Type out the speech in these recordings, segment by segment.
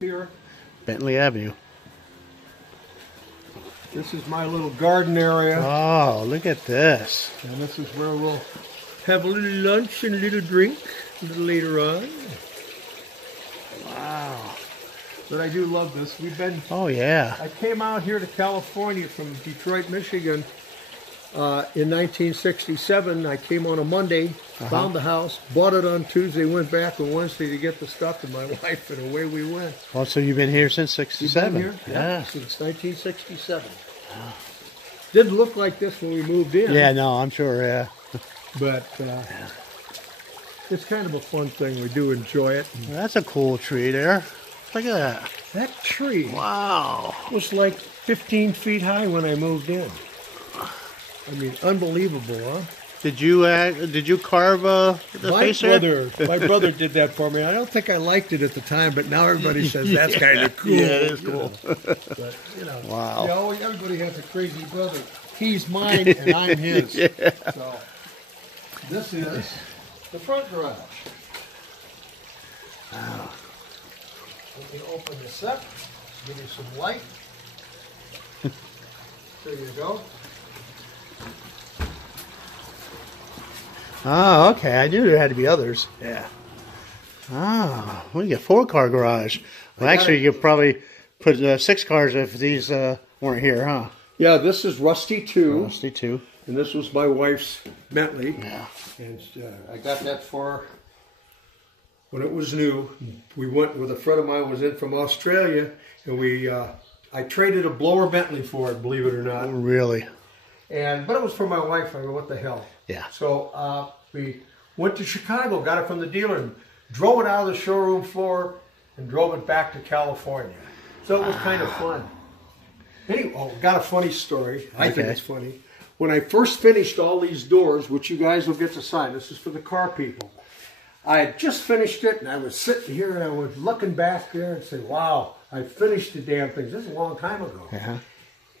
Here. Bentley Avenue. This is my little garden area. Oh, look at this. And this is where we'll have a little lunch and a little drink a little later on. Wow. But I do love this. We've been... Oh, yeah. I came out here to California from Detroit, Michigan in 1967. I came on a Monday, found the house, bought it on Tuesday, went back on Wednesday to get the stuff, and my wife, and away we went. Oh, so you've been here since 67? You've been here? Yeah. Since 1967. Wow. Didn't look like this when we moved in. Yeah, no, I'm sure, yeah. But it's kind of a fun thing. We do enjoy it. That's a cool tree there. Look at that. That tree Wow. was like 15 feet high when I moved in. I mean, unbelievable, huh? Did you carve the face there? My brother did that for me. I don't think I liked it at the time, but now everybody says that's kind of cool. Yeah, it is cool. But, Wow. You know, everybody has a crazy brother. He's mine and I'm his. Yeah. So, this is the front garage. Wow. Let me open this up, give you some light. There you go. Oh, okay. I knew there had to be others. Yeah. Ah, we get 4-car garage. Well, actually, you could probably put 6 cars if these weren't here, huh? Yeah, this is Rusty 2. Rusty 2. And this was my wife's Bentley. Yeah. And I got that for her when it was new. We went with a friend of mine was in from Australia, and I traded a blower Bentley for it, believe it or not. Oh, really? But it was for my wife. I go, what the hell? Yeah. So we went to Chicago, got it from the dealer, and drove it out of the showroom floor and drove it back to California. So it was kind of fun. Anyway, got a funny story. I think it's funny. When I first finished all these doors, which you guys will get to sign, this is for the car people. I had just finished it, and I was sitting here, and I was looking back there and saying, wow, I finished the damn things. This is a long time ago.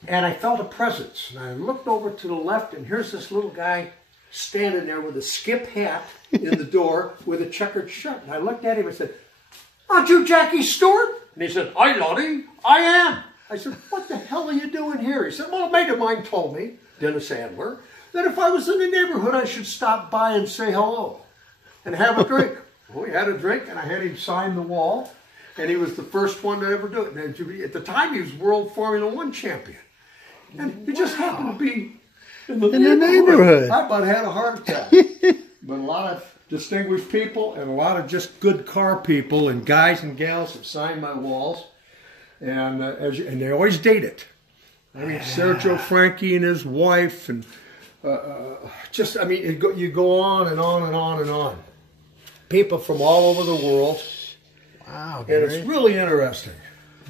And I felt a presence. And I looked over to the left, and here's this little guy standing there with a skip hat in the door with a checkered shirt. And I looked at him and said, aren't you Jackie Stewart? And he said, hi, Lottie, I am. I said, what the hell are you doing here? He said, well, a mate of mine told me, Dennis Andler, that if I was in the neighborhood, I should stop by and say hello and have a drink. Well, we had a drink, and I had him sign the wall, and he was the first one to ever do it. And at the time, he was World Formula One champion. And he just happened to be in the neighborhood. I about had a heart attack. But a lot of distinguished people and a lot of just good car people and guys and gals have signed my walls. And and they always date it. I mean, Sergio Franchi and his wife, and you go on and on and on and on. People from all over the world. Wow, and it's really interesting.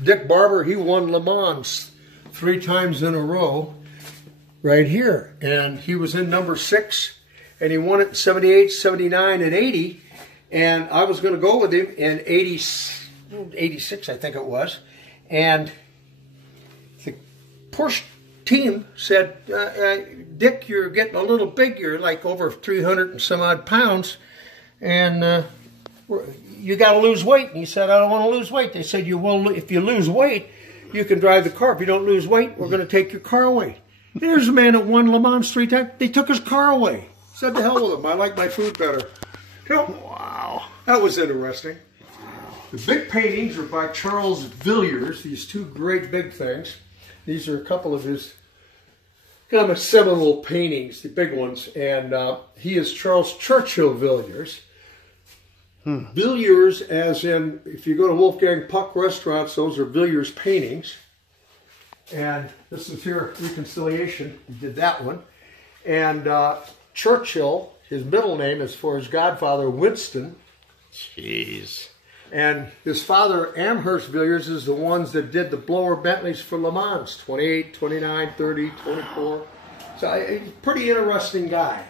Dick Barber, he won Le Mans 3 times in a row right here. And he was in number 6, and he won it in 78, 79, and 80. And I was going to go with him in 86, I think it was. And the Porsche team said, Dick, you're getting a little big. You're like over 300 and some odd pounds. And you got to lose weight. And he said, I don't want to lose weight. They said, if you lose weight, you can drive the car. If you don't lose weight, we're going to take your car away. There's a man that won Le Mans 3 times. They took his car away. Said, the hell with him. I like my food better. Wow. That was interesting. The big paintings are by Charles Villiers, these 2 great big things. These are a couple of his kind of seminal paintings, the big ones. And he is Charles Churchill Villiers. Villiers, as in, if you go to Wolfgang Puck restaurants, those are Villiers paintings. And this is here, Reconciliation. He did that one. And Churchill, his middle name is for his godfather, Winston. Jeez. And his father, Amherst Villiers, is the ones that did the blower Bentleys for Le Mans, 28, 29, 30, 24. So he's a pretty interesting guy.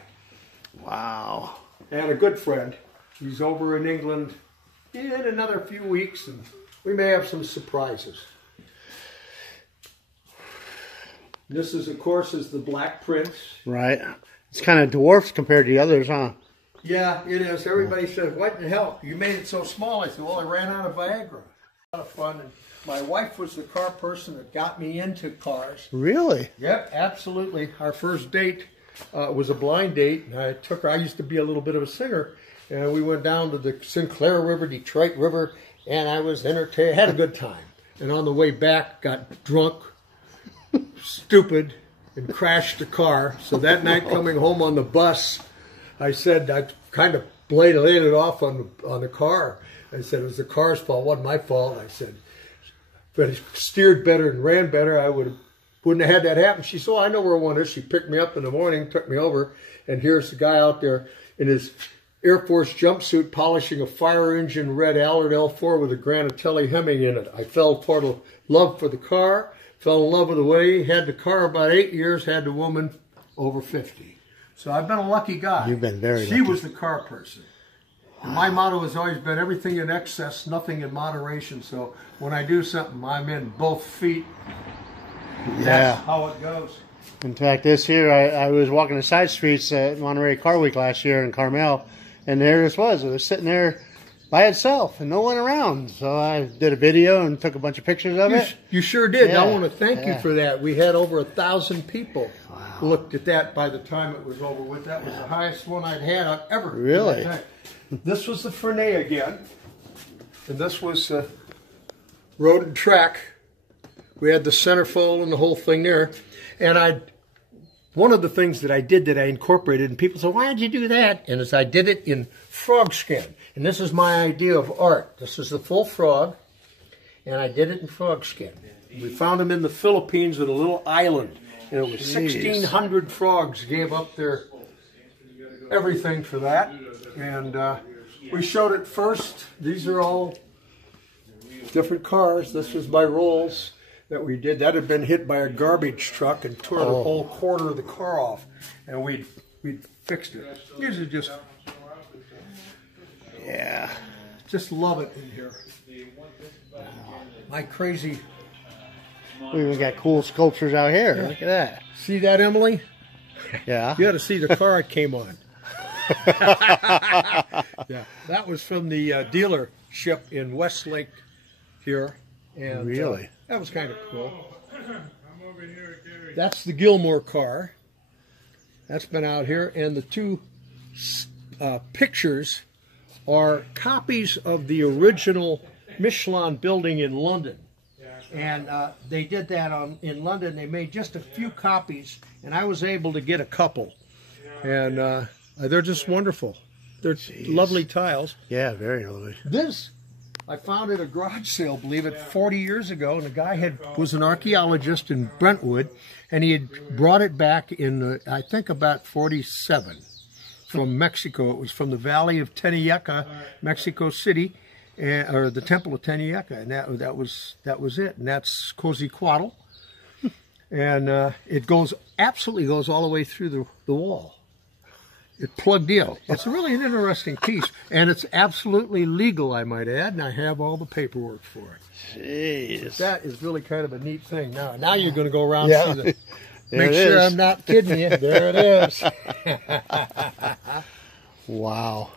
Wow. And a good friend. He's over in England in another few weeks, and we may have some surprises. This is, of course, is the Black Prince. Right. It's kind of dwarfs compared to the others, huh? Yeah, it is. Everybody says, what the hell? You made it so small. I said, well, I ran out of Viagra. A lot of fun. And my wife was the car person that got me into cars. Really? Yep, absolutely. Our first date was a blind date, and I took her. I used to be a little bit of a singer, and we went down to the Sinclair River, Detroit River, and I was entertained. Had a good time. And on the way back, got drunk, stupid, and crashed the car. So that night, coming home on the bus, I said I kind of laid it off on the car. I said it was the car's fault, it wasn't my fault. I said, if I steered better and ran better, I wouldn't have had that happen. She said, oh, I know where one is. She picked me up in the morning, took me over, and here's the guy out there in his Air Force jumpsuit polishing a fire engine red Allard L4 with a Granatelli Hemming in it. I fell toward love for the car, fell in love with the way. Had the car about 8 years, had the woman over 50. So I've been a lucky guy. You've been very lucky. She was the car person. And my motto has always been everything in excess, nothing in moderation. So when I do something, I'm in both feet. That's how it goes. In fact, this year I was walking the side streets at Monterey Car Week last year in Carmel, and there this was. It was sitting there by itself and no one around. So I did a video and took a bunch of pictures of it. You sure did. Yeah. I want to thank you for that. We had over 1,000 people looked at that by the time it was over with. That was the highest one I'd had ever. Really? This was the Fernet again, and this was Road and Track. We had the centerfold and the whole thing there, and one of the things that I did that I incorporated, and people said, why did you do that? And as I did it in frog skin, and this is my idea of art. This is the full frog, and I did it in frog skin. We found them in the Philippines at a little island, and it was 1,600 frogs gave up their everything for that. And we showed it first. These are all different cars. This was by Rolls that we did. That had been hit by a garbage truck and tore the whole quarter of the car off. And we fixed it. These are just, just love it in here. My crazy. We even got cool sculptures out here. Yeah. Look at that. See that, Emily? Yeah. You got to see the car it came on. Yeah, that was from the dealership in Westlake here, and really, that was kind of cool. That's the Gilmore car. That's been out here, and the two pictures are copies of the original Michelin building in London. And they did that in London. They made just a few copies, and I was able to get a couple. And they're just wonderful. They're lovely tiles. Yeah, very lovely. This, I found at a garage sale, believe it, 40 years ago, and the guy was an archaeologist in Brentwood, and he had brought it back in, I think, about 47 from Mexico. It was from the Valley of Teniyeca, Mexico City, or the Temple of Teniyeca, and that was it. And that's Cozicuatl, and it absolutely goes all the way through the wall. It plugged in. It's really an interesting piece, and it's absolutely legal, I might add, and I have all the paperwork for it. Jeez. That is really kind of a neat thing. Now you're going to go around and see make sure I'm not kidding you. There it is. Wow.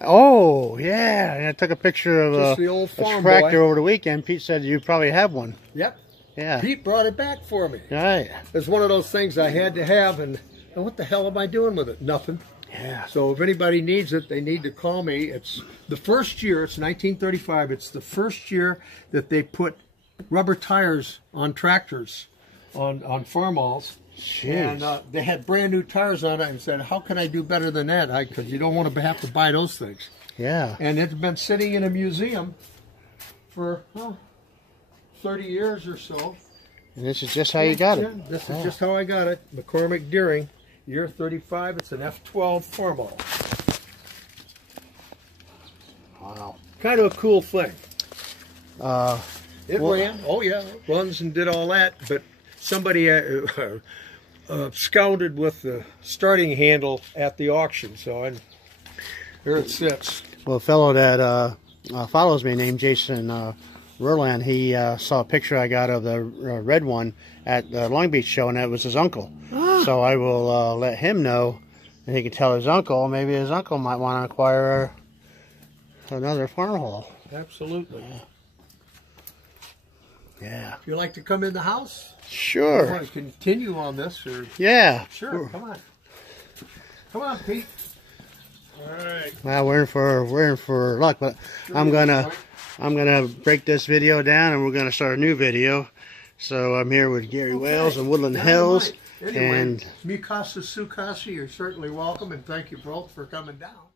Oh, yeah. And I took a picture of the old a farm tractor boy. over the weekend. Pete said you probably have one. Yep. Yeah. Pete brought it back for me. Right. It's one of those things I had to have, and what the hell am I doing with it? Nothing. Yeah. So if anybody needs it, they need to call me. It's the first year, it's 1935, it's the first year that they put rubber tires on tractors, on farmhauls. Jeez. And they had brand new tires on it and said, how can I do better than that? Because you don't want to have to buy those things. Yeah. And it's been sitting in a museum for 30 years or so. And this is just how you got it. Yeah, this is just how I got it. McCormick Deering, year 35. It's an F12 farmhall. Wow. Kind of a cool thing. It well, ran. Oh, yeah. Runs and did all that. But somebody scouted with the starting handle at the auction. So there it sits. Well, a fellow that follows me named Jason Rurland, he saw a picture I got of the red one at the Long Beach show, and that was his uncle. So I will let him know, and he can tell his uncle. Maybe his uncle might want to acquire another farmhall. Absolutely. Yeah. If you'd like to come in the house, Sure. you want to continue on this, or Yeah. sure, come on. Come on, Pete. All right. Well, we're in for luck, but I'm gonna break this video down, and we're gonna start a new video. So I'm here with Gary Wales and Woodland Hills, Anyway, and Mikasa Sukasa, you're certainly welcome, and thank you both for coming down.